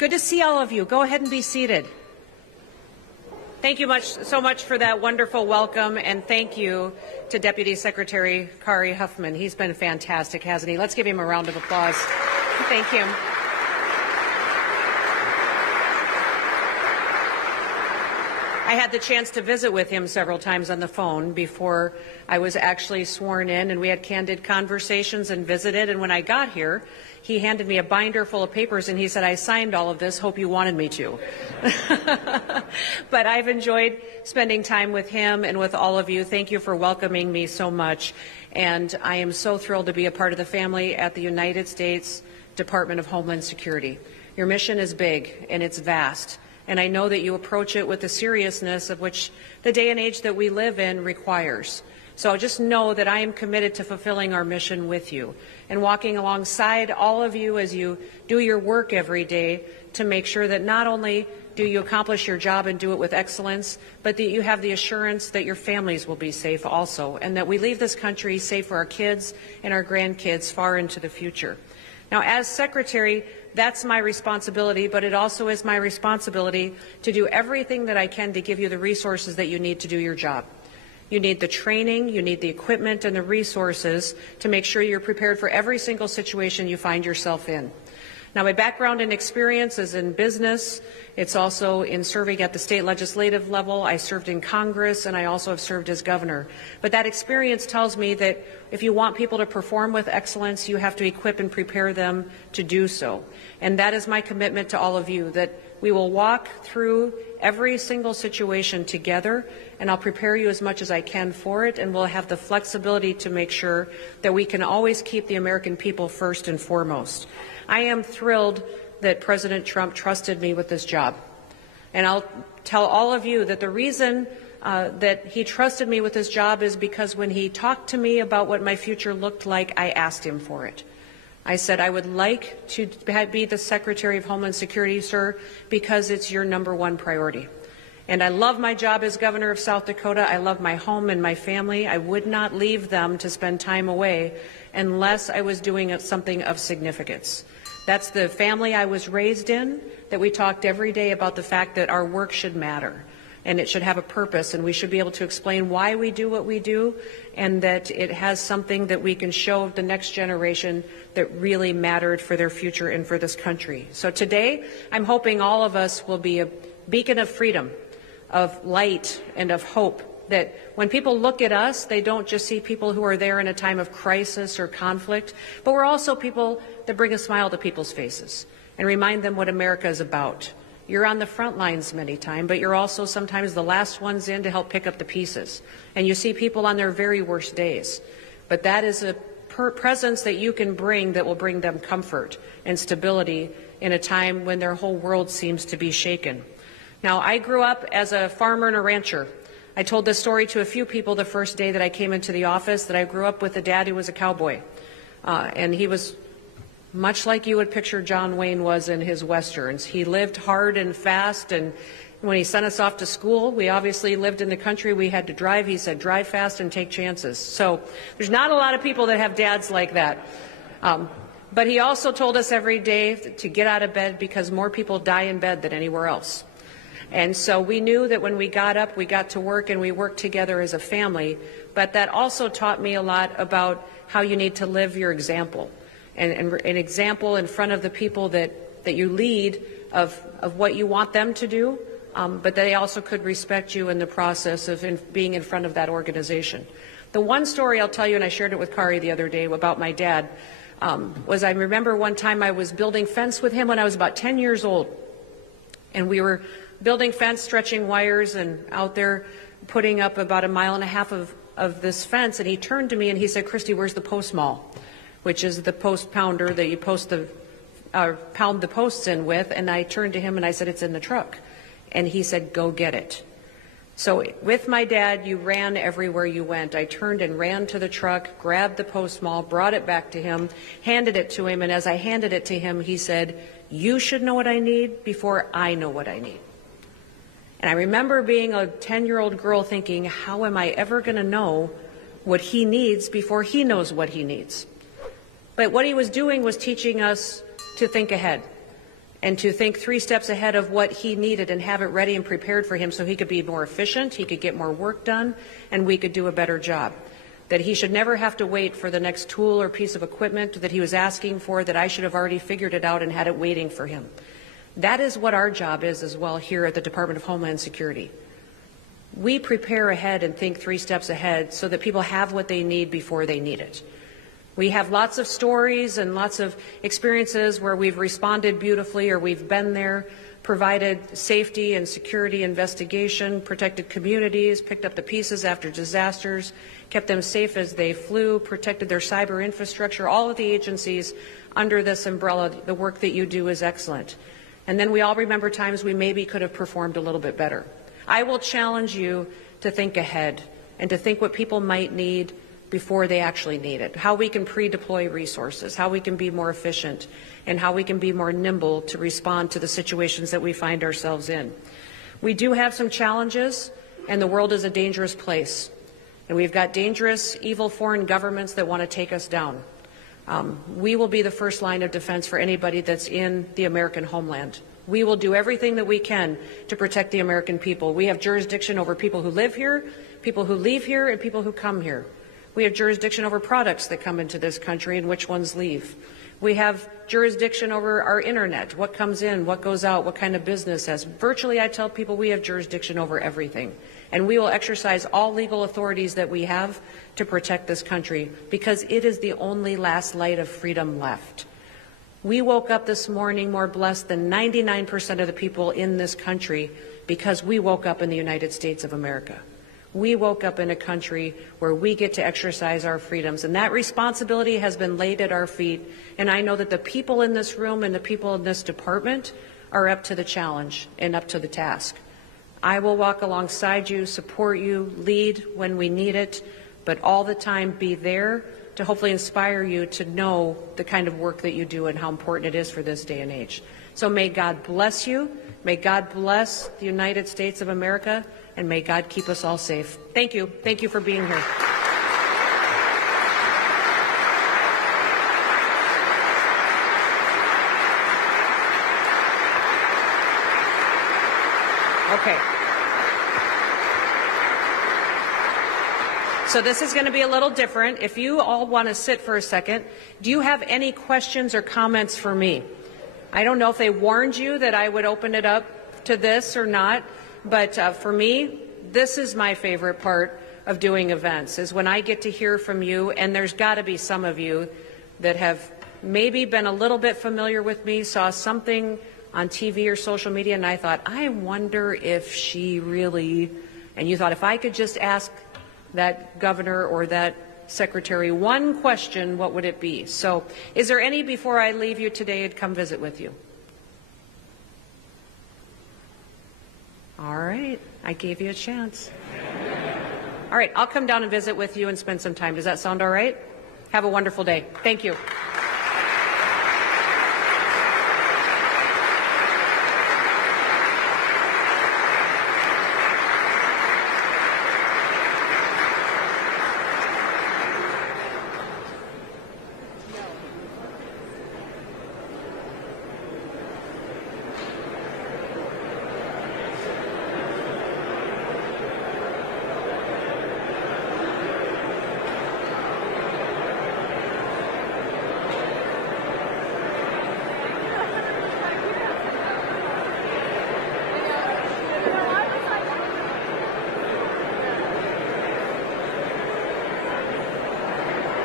good to see all of you. Go ahead and be seated. Thank you so much for that wonderful welcome, and thank you to Deputy Secretary Kari Huffman. He's been fantastic, hasn't he? Let's give him a round of applause. Thank him. I had the chance to visit with him several times on the phone before I was actually sworn in, and we had candid conversations and visited. And when I got here, he handed me a binder full of papers, and he said, I signed all of this, hope you wanted me to. But I've enjoyed spending time with him and with all of you. Thank you for welcoming me so much. And I am so thrilled to be a part of the family at the United States Department of Homeland Security. Your mission is big and it's vast. And I know that you approach it with the seriousness of which the day and age that we live in requires. So just know that I am committed to fulfilling our mission with you and walking alongside all of you as you do your work every day to make sure that not only do you accomplish your job and do it with excellence, but that you have the assurance that your families will be safe also, and that we leave this country safe for our kids and our grandkids far into the future. Now, as Secretary, that's my responsibility, but it also is my responsibility to do everything that I can to give you the resources that you need to do your job. You need the training, you need the equipment and the resources to make sure you're prepared for every single situation you find yourself in. Now, my background and experience is in business. It's also in serving at the state legislative level. I served in Congress, and I also have served as governor. But that experience tells me that if you want people to perform with excellence, you have to equip and prepare them to do so. And that is my commitment to all of you, that we will walk through every single situation together, and I'll prepare you as much as I can for it, and we'll have the flexibility to make sure that we can always keep the American people first and foremost. I am thrilled that President Trump trusted me with this job. And I'll tell all of you that the reason that he trusted me with this job is because when he talked to me about what my future looked like, I asked him for it. I said, I would like to be the Secretary of Homeland Security, sir, because it's your #1 priority. And I love my job as governor of South Dakota. I love my home and my family. I would not leave them to spend time away unless I was doing something of significance. That's the family I was raised in, that we talked every day about the fact that our work should matter and it should have a purpose, and we should be able to explain why we do what we do, and that it has something that we can show the next generation that really mattered for their future and for this country. So today, I'm hoping all of us will be a beacon of freedom, of light, and of hope, that when people look at us, they don't just see people who are there in a time of crisis or conflict, but we're also people that bring a smile to people's faces and remind them what America is about. You're on the front lines many times, but you're also sometimes the last ones in to help pick up the pieces. And you see people on their very worst days. But that is a presence that you can bring that will bring them comfort and stability in a time when their whole world seems to be shaken. Now, I grew up as a farmer and a rancher. I told this story to a few people the first day that I came into the office, that I grew up with a dad who was a cowboy. And he was much like you would picture John Wayne was in his Westerns. He lived hard and fast, and when he sent us off to school, we obviously lived in the country. We had to drive. He said, drive fast and take chances. So there's not a lot of people that have dads like that. But he also told us every day to get out of bed because more people die in bed than anywhere else. And so we knew that when we got up, we got to work, and we worked together as a family. But that also taught me a lot about how you need to live your example, and an example in front of the people that you lead of what you want them to do, but they also could respect you in the process of being in front of that organization. The one story I'll tell you, and I shared it with Kari the other day about my dad, was I remember one time I was building fence with him when I was about 10 years old. And we were building fence, stretching wires, and out there putting up about 1.5 miles of this fence. And he turned to me and he said, Christy, where's the post maul? Which is the post pounder that you pound the posts in with. And I turned to him and I said, it's in the truck. And he said, go get it. So with my dad, you ran everywhere you went. I turned and ran to the truck, grabbed the post maul, brought it back to him, handed it to him. And as I handed it to him, he said, you should know what I need before I know what I need. And I remember being a 10-year-old girl thinking, how am I ever going to know what he needs before he knows what he needs? But what he was doing was teaching us to think ahead and to think 3 steps ahead of what he needed and have it ready and prepared for him so he could be more efficient, he could get more work done, and we could do a better job. That he should never have to wait for the next tool or piece of equipment that he was asking for, that I should have already figured it out and had it waiting for him. That is what our job is as well here at the Department of Homeland Security. We prepare ahead and think 3 steps ahead so that people have what they need before they need it. We have lots of stories and lots of experiences where we've responded beautifully or we've been there, provided safety and security investigation, protected communities, picked up the pieces after disasters, kept them safe as they flew, protected their cyber infrastructure. All of the agencies under this umbrella, the work that you do is excellent. And then we all remember times we maybe could have performed a little bit better. I will challenge you to think ahead and to think what people might need before they actually need it, how we can pre-deploy resources, how we can be more efficient, and how we can be more nimble to respond to the situations that we find ourselves in. We do have some challenges, and the world is a dangerous place. And we've got dangerous, evil foreign governments that want to take us down. We will be the first line of defense for anybody that's in the American homeland. We will do everything that we can to protect the American people. We have jurisdiction over people who live here, people who leave here, and people who come here. We have jurisdiction over products that come into this country and which ones leave. We have jurisdiction over our internet, what comes in, what goes out, what kind of business has. Virtually, I tell people we have jurisdiction over everything. And we will exercise all legal authorities that we have to protect this country because it is the only last light of freedom left. We woke up this morning more blessed than 99% of the people in this country because we woke up in the United States of America. We woke up in a country where we get to exercise our freedoms, and that responsibility has been laid at our feet, and I know that the people in this room and the people in this department are up to the challenge and up to the task. I will walk alongside you, support you, lead when we need it, but all the time be there to hopefully inspire you to know the kind of work that you do and how important it is for this day and age. So may God bless you, may God bless the United States of America, and may God keep us all safe. Thank you. Thank you for being here. Okay. So this is going to be a little different. If you all want to sit for a second, do you have any questions or comments for me? I don't know if they warned you that I would open it up to this or not, but for me, this is my favorite part of doing events, is when I get to hear from you, and there's got to be some of you that have maybe been a little bit familiar with me, saw something on TV or social media, and I thought, I wonder if she really, and you thought, if I could just ask that governor or that secretary one question, what would it be? So is there any before I leave you today to come visit with you? All right, I gave you a chance. All right, I'll come down and visit with you and spend some time. Does that sound all right? Have a wonderful day. Thank you.